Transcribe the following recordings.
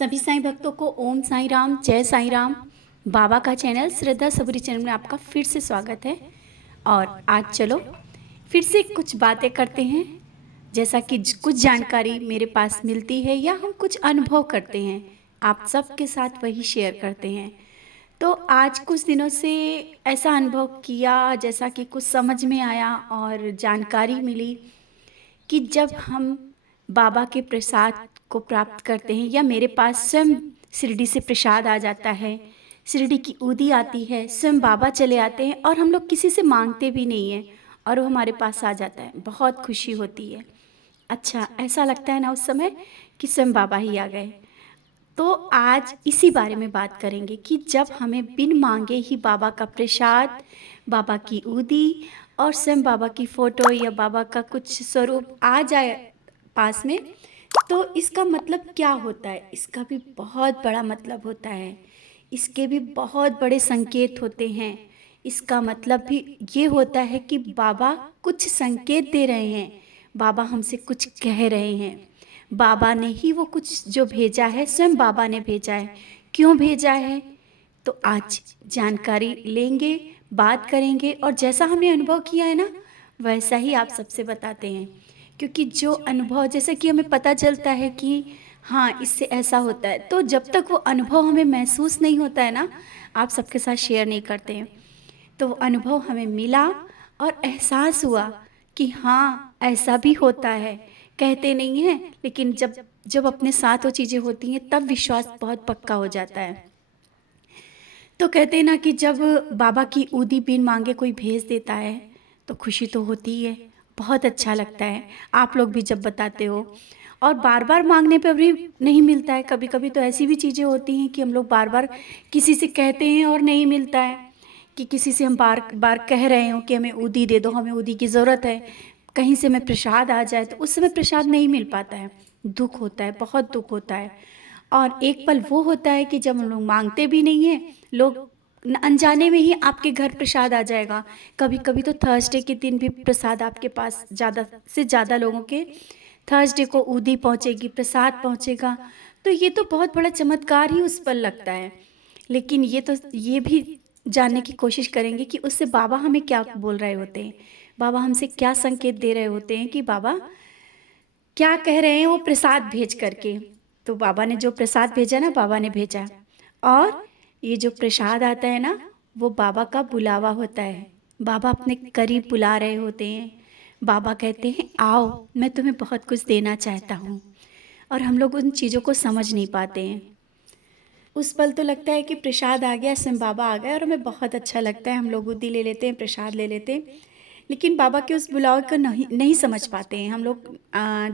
सभी साईं भक्तों को ओम साईं राम, जय साईं राम। बाबा का चैनल श्रद्धा सबूरी चैनल में आपका फिर से स्वागत है। और आज चलो फिर से कुछ बातें करते हैं। जैसा कि कुछ जानकारी मेरे पास मिलती है या हम कुछ अनुभव करते हैं, आप सबके साथ वही शेयर करते हैं। तो आज कुछ दिनों से ऐसा अनुभव किया, जैसा कि कुछ समझ में आया और जानकारी मिली कि जब हम बाबा के प्रसाद को प्राप्त करते हैं या मेरे पास स्वयं शिरडी से प्रसाद आ जाता है, शिरडी की ऊदी आती है, स्वयं बाबा चले आते हैं और हम लोग किसी से मांगते भी नहीं हैं और वो हमारे पास आ जाता है, बहुत खुशी होती है। अच्छा, ऐसा लगता है ना उस समय कि स्वयं बाबा ही आ गए। तो आज इसी बारे में बात करेंगे कि जब हमें बिन मांगे ही बाबा का प्रसाद, बाबा की ऊदी और स्वयं बाबा की फ़ोटो या बाबा का कुछ स्वरूप आ जाए पास में, तो इसका मतलब क्या होता है? इसका भी बहुत बड़ा मतलब होता है। इसके भी बहुत बड़े संकेत होते हैं। इसका मतलब भी ये होता है कि बाबा कुछ संकेत दे रहे हैं, बाबा हमसे कुछ कह रहे हैं। बाबा ने ही वो कुछ जो भेजा है, स्वयं बाबा ने भेजा है। क्यों भेजा है? तो आज जानकारी लेंगे, बात करेंगे और जैसा हमने अनुभव किया है ना, वैसा ही आप सबसे बताते हैं। क्योंकि जो अनुभव जैसे कि हमें पता चलता है कि हाँ, इससे ऐसा होता है, तो जब तक वो अनुभव हमें महसूस नहीं होता है ना, आप सबके साथ शेयर नहीं करते हैं। तो वो अनुभव हमें मिला और एहसास हुआ कि हाँ, ऐसा भी होता है। कहते नहीं हैं, लेकिन जब जब अपने साथ वो चीज़ें होती हैं, तब विश्वास बहुत पक्का हो जाता है। तो कहते हैं ना कि जब बाबा की ऊदी बिन मांगे कोई भेज देता है, तो खुशी तो होती ही है, बहुत अच्छा लगता है। आप लोग भी जब बताते हो और बार-बार मांगने पे भी नहीं मिलता है, कभी-कभी तो ऐसी भी चीज़ें होती हैं कि हम लोग बार-बार किसी से कहते हैं और नहीं मिलता है, कि किसी से हम बार-बार कह रहे हो कि हमें ऊदी दे दो, हमें ऊदी की ज़रूरत है, कहीं से हमें प्रसाद आ जाए, तो उस समय प्रसाद नहीं मिल पाता है। दुःख होता है, बहुत दुःख होता है। और एक पल वो होता है कि जब हम लोग मांगते भी नहीं हैं, लोग अनजाने में ही आपके घर प्रसाद आ जाएगा। कभी-कभी तो थर्सडे के दिन भी प्रसाद आपके पास ज़्यादा से ज़्यादा लोगों के थर्सडे को ऊदी पहुँचेगी, प्रसाद पहुँचेगा। तो ये तो बहुत बड़ा चमत्कार ही उस पल लगता है। लेकिन ये भी जानने की कोशिश करेंगे कि उससे बाबा हमें क्या बोल रहे होते हैं। बाबा हमसे क्या संकेत दे रहे होते हैं कि बाबा क्या कह रहे हैं वो प्रसाद भेज करके। तो बाबा ने जो प्रसाद भेजा ना, बाबा ने भेजा। और ये जो प्रसाद आता है ना, वो बाबा का बुलावा होता है। बाबा अपने करीब बुला रहे होते हैं। बाबा कहते हैं आओ, मैं तुम्हें बहुत कुछ देना चाहता हूँ। और हम लोग उन चीज़ों को समझ नहीं पाते हैं। उस पल तो लगता है कि प्रसाद आ गया, सिम बाबा आ गए और हमें बहुत अच्छा लगता है। हम लोग गोदी ले लेते हैं, प्रसाद ले लेते हैं। लेकिन बाबा के उस बुलाव को नहीं नहीं समझ पाते हैं हम लोग।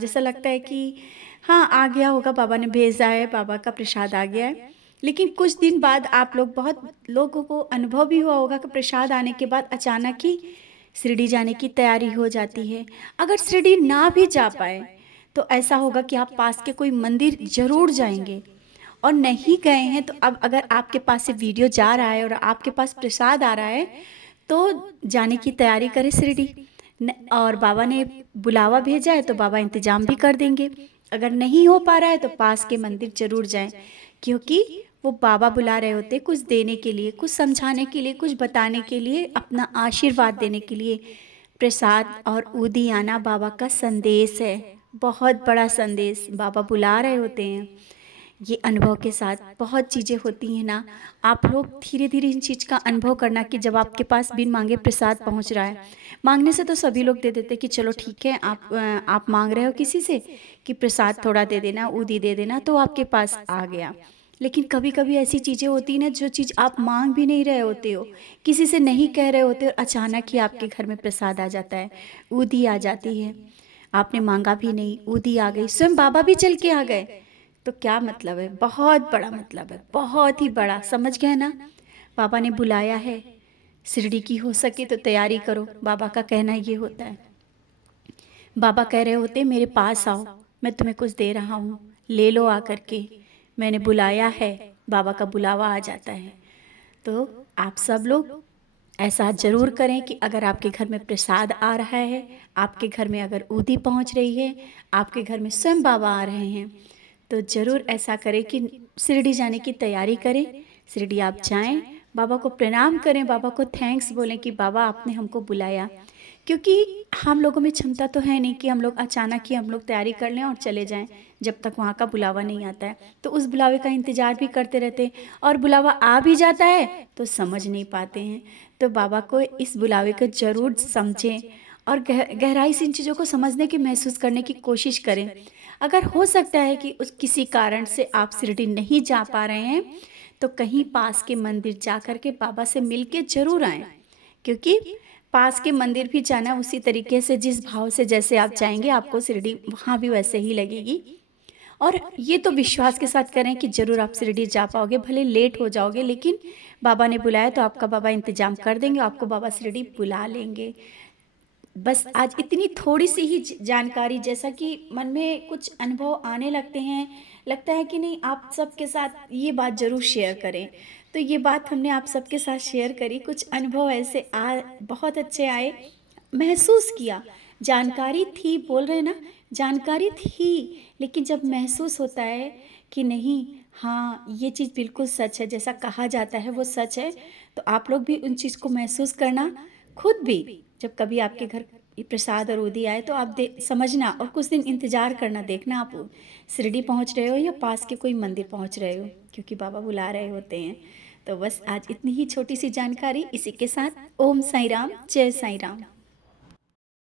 जैसा लगता है कि हाँ, आ गया होगा, बाबा ने भेजा है, बाबा का प्रसाद आ गया है। लेकिन कुछ दिन बाद आप लोग बहुत लोगों को अनुभव भी हुआ होगा कि प्रसाद आने के बाद अचानक ही शिरडी जाने की तैयारी हो जाती है। अगर शिरडी ना भी जा पाए, तो ऐसा होगा कि आप पास के कोई मंदिर ज़रूर जाएँगे। और नहीं गए हैं, तो अब अगर आपके पास से वीडियो जा रहा है और आपके पास प्रसाद आ रहा है, तो जाने की तैयारी करें शिरडी। और बाबा ने बुलावा भेजा है तो बाबा इंतजाम भी कर देंगे। अगर नहीं हो पा रहा है तो पास के मंदिर जरूर जाएं, क्योंकि वो बाबा बुला रहे होते कुछ देने के लिए, कुछ समझाने के लिए, कुछ बताने के लिए, अपना आशीर्वाद देने के लिए। प्रसाद और ऊदी आना बाबा का संदेश है, बहुत बड़ा संदेश बाबा बुला रहे होते हैं। ये अनुभव के साथ बहुत चीज़ें होती हैं ना, आप लोग धीरे-धीरे इन चीज़ का अनुभव करना कि जब आपके पास बिन माँगे प्रसाद पहुँच रहा है। माँगने से तो सभी लोग दे देते कि चलो ठीक है, आप माँग रहे हो किसी से कि प्रसाद थोड़ा दे देना, ऊदी दे देना, तो आपके पास आ गया। लेकिन कभी-कभी ऐसी चीज़ें होती हैं ना, जो चीज़ आप माँग भी नहीं रहे होते हो, किसी से नहीं कह रहे होते और अचानक ही आपके घर में प्रसाद आ जाता है, ऊदी आ जाती है। आपने माँगा भी नहीं, ऊदी आ गई, स्वयं बाबा भी चल के आ गए। तो क्या मतलब है? बहुत बड़ा मतलब है, बहुत ही बड़ा। समझ गए ना? बाबा ने बुलाया है, शिरडी की हो सके तो तैयारी करो, बाबा का कहना ये होता है। बाबा कह रहे होते मेरे पास आओ, मैं तुम्हें कुछ दे रहा हूँ, ले लो आकर के। मैंने बुलाया है, बाबा का बुलावा आ जाता है। तो आप सब लोग ऐसा ज़रूर करें कि अगर आपके घर में प्रसाद आ रहा है, आपके घर में अगर ऊदी पहुँच रही है, आपके घर में स्वयं बाबा आ रहे हैं, तो ज़रूर ऐसा करें कि शिरडी जाने की तैयारी करें। शिरडी आप जाएं, बाबा को प्रणाम करें, बाबा को थैंक्स बोलें कि बाबा आपने हमको बुलाया। क्योंकि हम लोगों में क्षमता तो है नहीं कि हम लोग अचानक ही हम लोग तैयारी कर लें और चले जाएं, जब तक वहाँ का बुलावा नहीं आता है। तो उस बुलावे का इंतज़ार भी करते रहते हैं, और बुलावा आ भी जाता है तो समझ नहीं पाते हैं। तो बाबा को इस बुलावे को ज़रूर समझें और गहराई से इन चीज़ों को समझने की, महसूस करने की कोशिश करें। अगर हो सकता है कि उस किसी कारण से आप शिरडी नहीं जा पा रहे हैं, तो कहीं पास के मंदिर जा कर के बाबा से मिल के ज़रूर आएँ। क्योंकि पास के मंदिर भी जाना उसी तरीके से, जिस भाव से जैसे आप जाएँगे, आपको शिरडी वहाँ भी वैसे ही लगेगी। और ये तो विश्वास के साथ करें कि ज़रूर आप शिरडी जा पाओगे, भले लेट हो जाओगे, लेकिन बाबा ने बुलाया तो आपका बाबा इंतज़ाम कर देंगे, आपको बाबा शिरडी बुला लेंगे। बस आज इतनी थोड़ी-सी ही जानकारी, जैसा कि मन में कुछ अनुभव आने लगते हैं, लगता है कि नहीं आप सबके साथ ये बात ज़रूर शेयर करें। तो ये बात हमने आप सबके साथ शेयर करी, कुछ अनुभव ऐसे बहुत अच्छे आए, महसूस किया। जानकारी थी, बोल रहे हैं ना, जानकारी थी, लेकिन जब महसूस होता है कि नहीं, हाँ, ये चीज़ बिल्कुल सच है, जैसा कहा जाता है वो सच है, तो आप लोग भी उन चीज़ को महसूस करना खुद भी। जब कभी आपके घर ये प्रसाद और उदी आए तो आप समझना, और कुछ दिन इंतज़ार करना, देखना आप शिरडी पहुंच रहे हो या पास के कोई मंदिर पहुंच रहे हो, क्योंकि बाबा बुला रहे होते हैं। तो बस आज इतनी ही छोटी सी जानकारी, इसी के साथ ओम साई राम, जय साई राम।